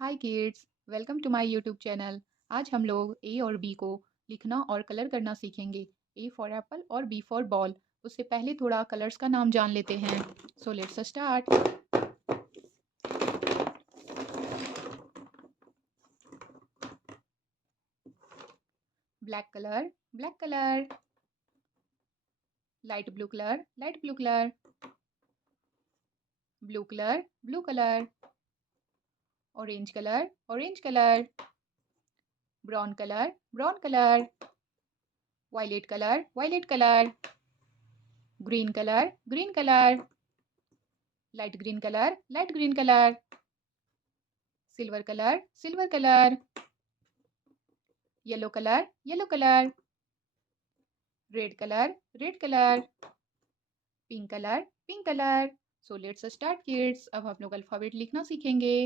Hi kids, welcome to my YouTube channel. आज हम लोग ए और बी को लिखना और कलर करना सीखेंगे। ए फॉर एप्पल और बी फॉर बॉल। उससे पहले थोड़ा कलर्स का नाम जान लेते हैं। So let's start. Black colour, black colour. Light blue colour, light blue colour. Blue colour, blue colour. Orange colour, orange colour. Brown colour, brown colour. Violet colour, violet colour. Green colour, green colour. Light green colour, light green colour. Silver colour, silver colour. Yellow colour, yellow colour. Red colour, red colour. Pink colour, pink colour. So let's start kids. अब हम लोग alphabet लिखना सीखेंगे।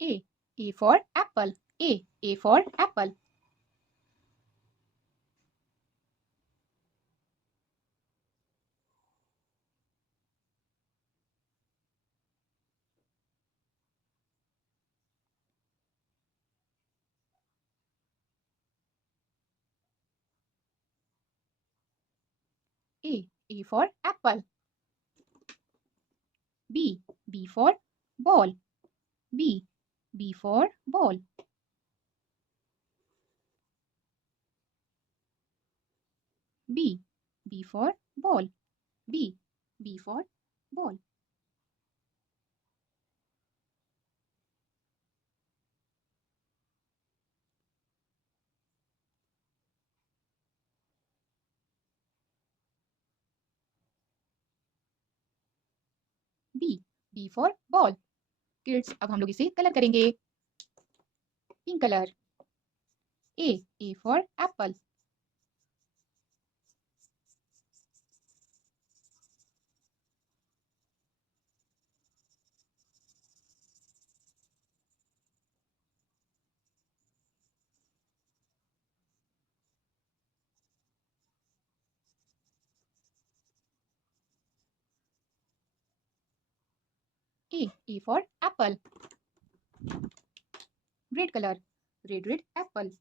A. A for apple. A. A for apple. A. A for apple. B. B for ball. B. B for ball. B. B for ball. B. B for ball. B. B for ball. Kids, अब हम लोग इसे colour करेंगे। Pink colour. A. A for apple. A. A for apple. Red color. Red, red apple.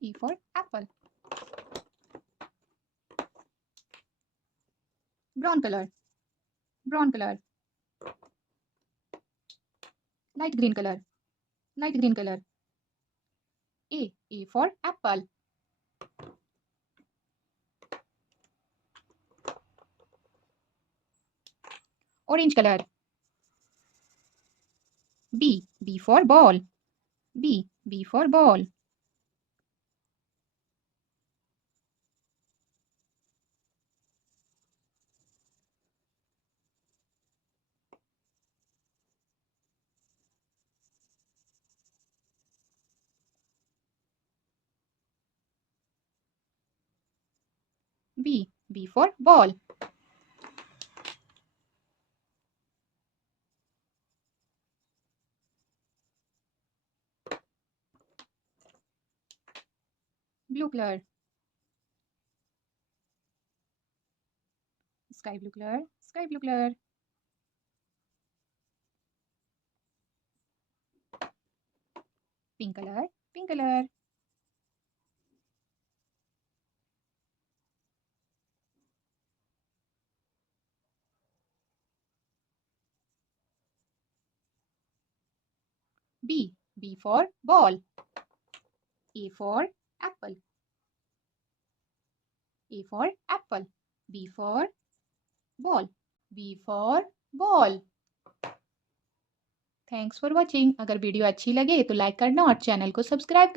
E for apple. Brown color. Brown color. Light green color. Light green color. A. A for apple. Orange color. B. B for ball. B. B for ball. B. B for ball. Blue color. Sky blue color. Sky blue color. Pink color. Pink color. B. B for ball. A for apple. A for apple. B for ball. B for ball. Thanks for watching. अगर video अच्छी लगे तो like करना और channel को subscribe